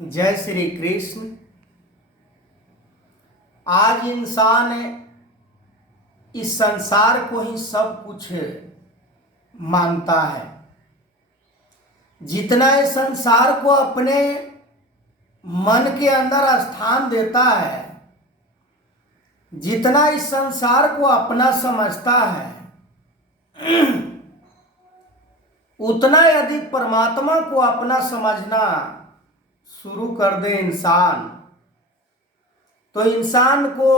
जय श्री कृष्ण। आज इंसान इस संसार को ही सब कुछ मानता है। जितना इस संसार को अपने मन के अंदर स्थान देता है, जितना इस संसार को अपना समझता है, उतना यदि परमात्मा को अपना समझना शुरू कर दे इंसान, तो इंसान को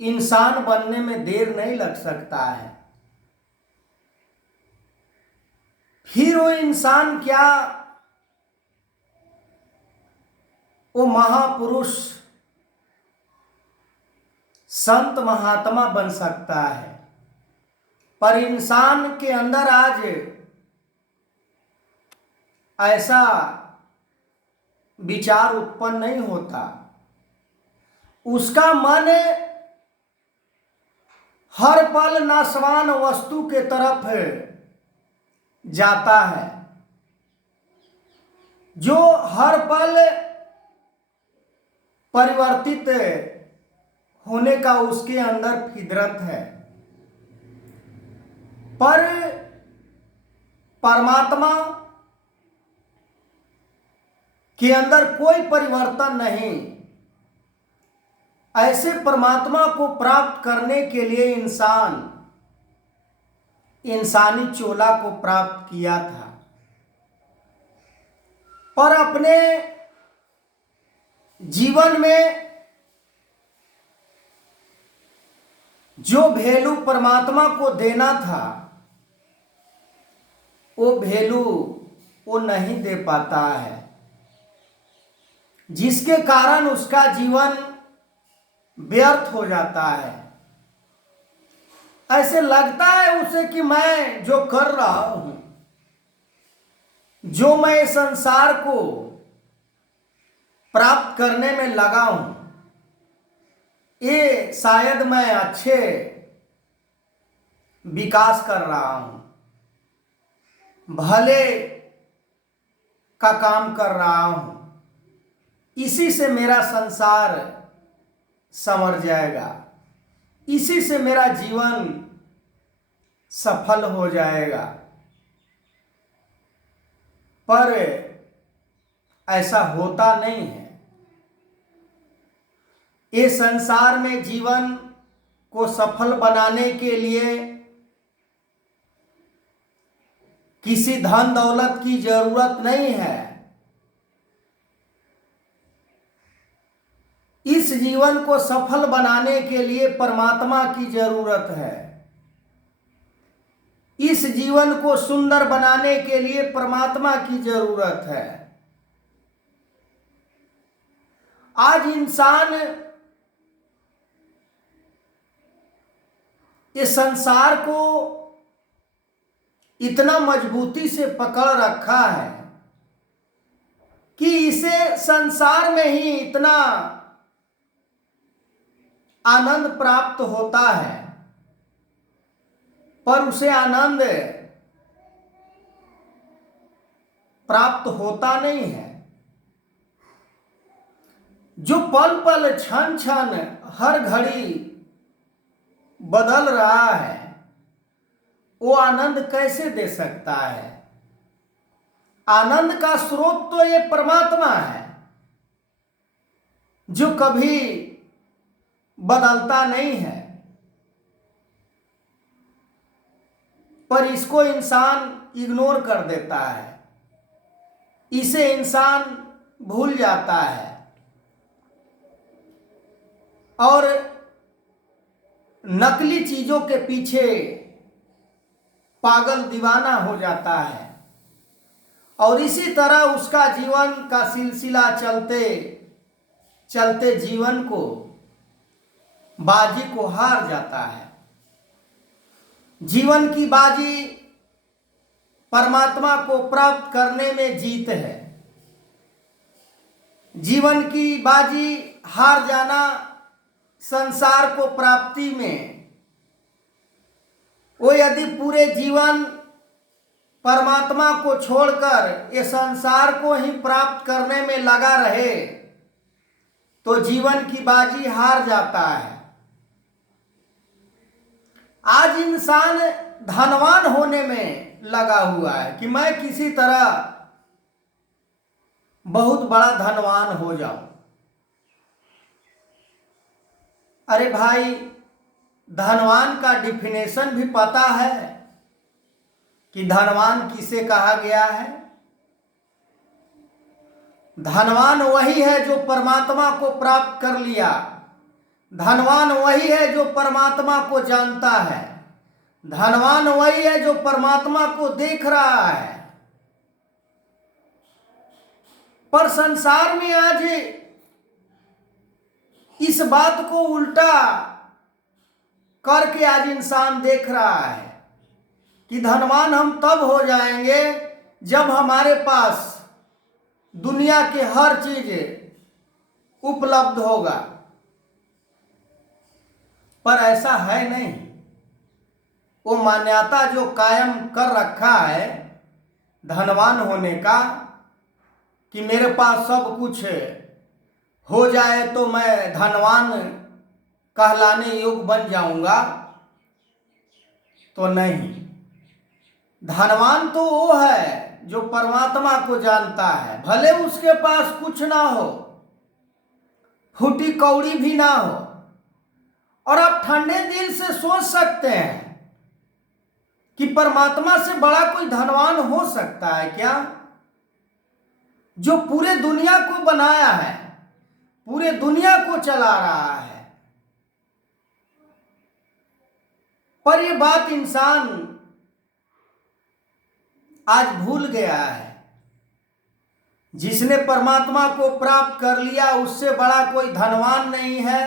इंसान बनने में देर नहीं लग सकता है। फिर वो इंसान क्या, वो महापुरुष संत महात्मा बन सकता है। पर इंसान के अंदर आज ऐसा विचार उत्पन्न नहीं होता। उसका मन हर पल नाशवान वस्तु के तरफ जाता है, जो हर पल परिवर्तित होने का उसके अंदर फितरत है। पर परमात्मा के अंदर कोई परिवर्तन नहीं। ऐसे परमात्मा को प्राप्त करने के लिए इंसान इंसानी चोला को प्राप्त किया था, पर अपने जीवन में जो वैल्यू परमात्मा को देना था, वो वैल्यू वो नहीं दे पाता है, जिसके कारण उसका जीवन व्यर्थ हो जाता है। ऐसे लगता है उसे कि मैं जो कर रहा हूं, जो मैं संसार को प्राप्त करने में लगा हूं, ये शायद मैं अच्छे विकास कर रहा हूं, भले का काम कर रहा हूं, इसी से मेरा संसार संवर जाएगा, इसी से मेरा जीवन सफल हो जाएगा। पर ऐसा होता नहीं है। ये संसार में जीवन को सफल बनाने के लिए किसी धन दौलत की जरूरत नहीं है। इस जीवन को सफल बनाने के लिए परमात्मा की जरूरत है। इस जीवन को सुंदर बनाने के लिए परमात्मा की जरूरत है। आज इंसान इस संसार को इतना मजबूती से पकड़ रखा है कि इसे संसार में ही इतना आनंद प्राप्त होता है, पर उसे आनंद प्राप्त होता नहीं है। जो पल पल क्षण क्षण हर घड़ी बदल रहा है, वो आनंद कैसे दे सकता है? आनंद का स्रोत तो ये परमात्मा है, जो कभी बदलता नहीं है। पर इसको इंसान इग्नोर कर देता है, इसे इंसान भूल जाता है और नकली चीजों के पीछे पागल दीवाना हो जाता है। और इसी तरह उसका जीवन का सिलसिला चलते चलते जीवन को बाजी को हार जाता है। जीवन की बाजी परमात्मा को प्राप्त करने में जीत है। जीवन की बाजी हार जाना संसार को प्राप्ति में, वो यदि पूरे जीवन परमात्मा को छोड़कर ये संसार को ही प्राप्त करने में लगा रहे तो जीवन की बाजी हार जाता है। आज इंसान धनवान होने में लगा हुआ है कि मैं किसी तरह बहुत बड़ा धनवान हो जाऊं। अरे भाई, धनवान का डिफिनेशन भी पता है कि धनवान किसे कहा गया है? धनवान वही है जो परमात्मा को प्राप्त कर लिया। धनवान वही है जो परमात्मा को जानता है। धनवान वही है जो परमात्मा को देख रहा है। पर संसार में आज इस बात को उल्टा करके आज इंसान देख रहा है कि धनवान हम तब हो जाएंगे जब हमारे पास दुनिया के हर चीज उपलब्ध होगा। पर ऐसा है नहीं। वो मान्यता जो कायम कर रखा है धनवान होने का कि मेरे पास सब कुछ हो जाए तो मैं धनवान कहलाने योग्य बन जाऊंगा, तो नहीं। धनवान तो वो है जो परमात्मा को जानता है, भले उसके पास कुछ ना हो, फूटी कौड़ी भी ना हो। और आप ठंडे दिल से सोच सकते हैं कि परमात्मा से बड़ा कोई धनवान हो सकता है क्या? जो पूरे दुनिया को बनाया है, पूरे दुनिया को चला रहा है। पर ये बात इंसान आज भूल गया है। जिसने परमात्मा को प्राप्त कर लिया उससे बड़ा कोई धनवान नहीं है।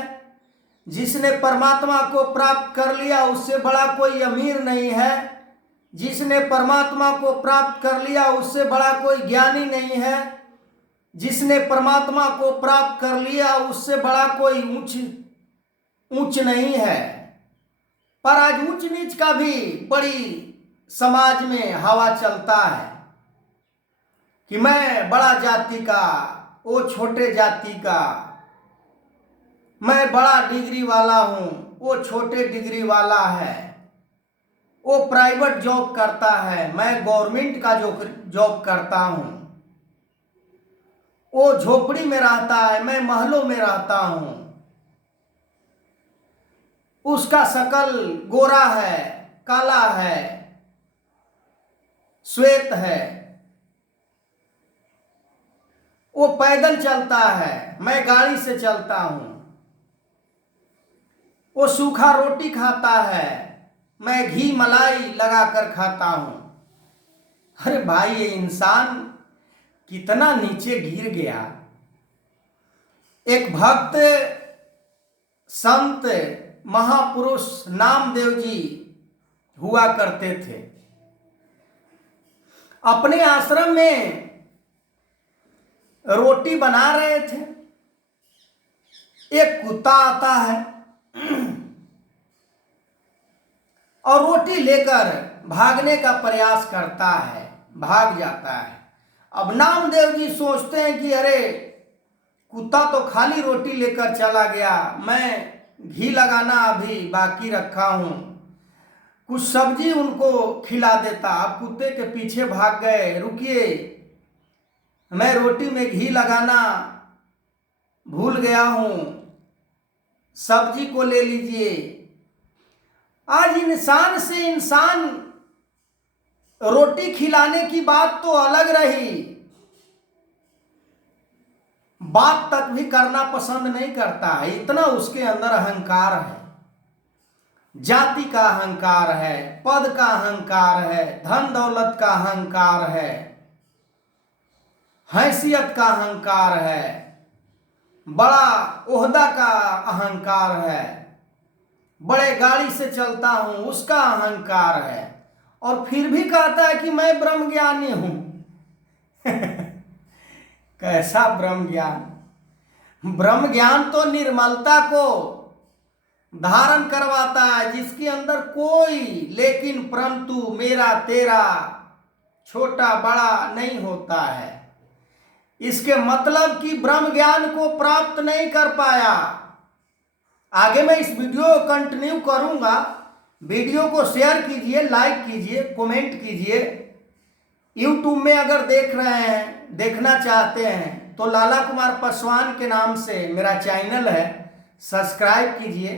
जिसने परमात्मा को प्राप्त कर लिया उससे बड़ा कोई अमीर नहीं है। जिसने परमात्मा को प्राप्त कर लिया उससे बड़ा कोई ज्ञानी नहीं है। जिसने परमात्मा को प्राप्त कर लिया उससे बड़ा कोई ऊंच नहीं है। पर आज ऊंच नीच का भी बड़ी समाज में हवा चलता है कि मैं बड़ा जाति का, वो छोटे जाति का, मैं बड़ा डिग्री वाला हूं, वो छोटे डिग्री वाला है, वो प्राइवेट जॉब करता है, मैं गवर्नमेंट का जॉब करता हूं, वो झोपड़ी में रहता है, मैं महलों में रहता हूं, उसका शकल गोरा है, काला है, श्वेत है, वो पैदल चलता है, मैं गाड़ी से चलता हूं, वो सूखा रोटी खाता है, मैं घी मलाई लगाकर खाता हूं। अरे भाई, ये इंसान कितना नीचे गिर गया। एक भक्त संत महापुरुष नामदेव जी हुआ करते थे। अपने आश्रम में रोटी बना रहे थे। एक कुत्ता आता है और रोटी लेकर भागने का प्रयास करता है, भाग जाता है। अब नामदेव जी सोचते हैं कि अरे, कुत्ता तो खाली रोटी लेकर चला गया, मैं घी लगाना अभी बाकी रखा हूं, कुछ सब्जी उनको खिला देता। अब कुत्ते के पीछे भाग गए, रुकिए, मैं रोटी में घी लगाना भूल गया हूं, सब्जी को ले लीजिए। आज इंसान से इंसान रोटी खिलाने की बात तो अलग रही, बात तक भी करना पसंद नहीं करता है। इतना उसके अंदर अहंकार है। जाति का अहंकार है, पद का अहंकार है, धन दौलत का अहंकार है, हैसियत का अहंकार है, बड़ा ओहदा का अहंकार है, बड़े गाड़ी से चलता हूं उसका अहंकार है। और फिर भी कहता है कि मैं ब्रह्म ज्ञानी हूं। कैसा ब्रह्म ज्ञान? ब्रह्म ज्ञान तो निर्मलता को धारण करवाता है, जिसके अंदर कोई लेकिन परंतु मेरा तेरा छोटा बड़ा नहीं होता है। इसके मतलब कि ब्रह्म ज्ञान को प्राप्त नहीं कर पाया। आगे मैं इस वीडियो को कंटिन्यू करूंगा। वीडियो को शेयर कीजिए, लाइक कीजिए, कमेंट कीजिए। यूट्यूब में अगर देख रहे हैं, देखना चाहते हैं तो लाला कुमार पासवान के नाम से मेरा चैनल है, सब्सक्राइब कीजिए।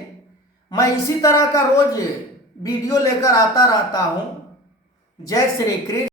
मैं इसी तरह का रोज वीडियो लेकर आता रहता हूं। जय श्री कृष्ण।